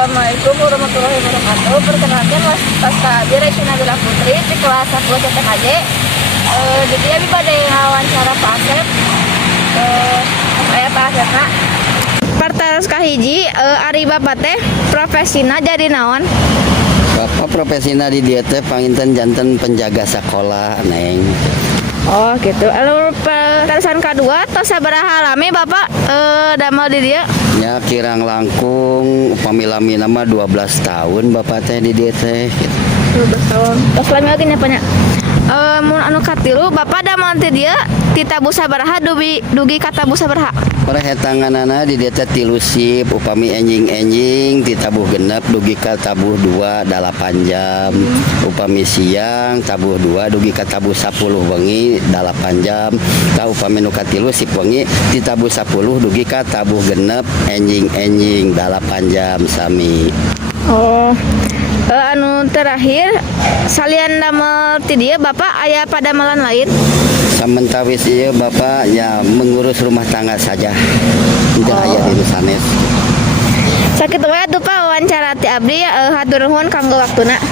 Assalamualaikum warahmatullahi wabarakatuh. Perkenalkan Pasca Direksi Nabila Putri di kelas 1 CTKJ. Di dia pada wawancara Pak Asep. Saya Pak Asep nak. Partaros kahiji ari bapak teh profesina jadi naon? Bapak profesina di dia teh panginten janten penjaga sekolah neng. Oh gitu. Lalu pertanyaan kedua, tos sabaraha lami bapak damel di dia? Ya kirang langkung upami lami nama 12 tahun bapak teh di dia teh. 12 tahun. Tos lami lagi nyapanya. Mun anu katilu bapak damel di dia tita busa baraha dugi kata busa baraha. Perhetanganana di dia teh 3 sip upami enjing-enjing ditabuh genep dugi ka tabuh 2 8 jam. Upami siang tabuh 2 dugi ka tabuh 10 wengi 8 jam. Ka upami nu katilu sip wengi ditabuh 10 dugi ka tabuh genep enjing-enjing 8 jam sami. Oh. Anu terakhir salian damel ti dia bapak aya padamalan lain? Samentawis ieu bapak ya mengurus rumah tangga saja. Tidak aya di sanes. Sakit wae atuh Pak wawancara ti abdi hatur nuhun kanggo waktuna.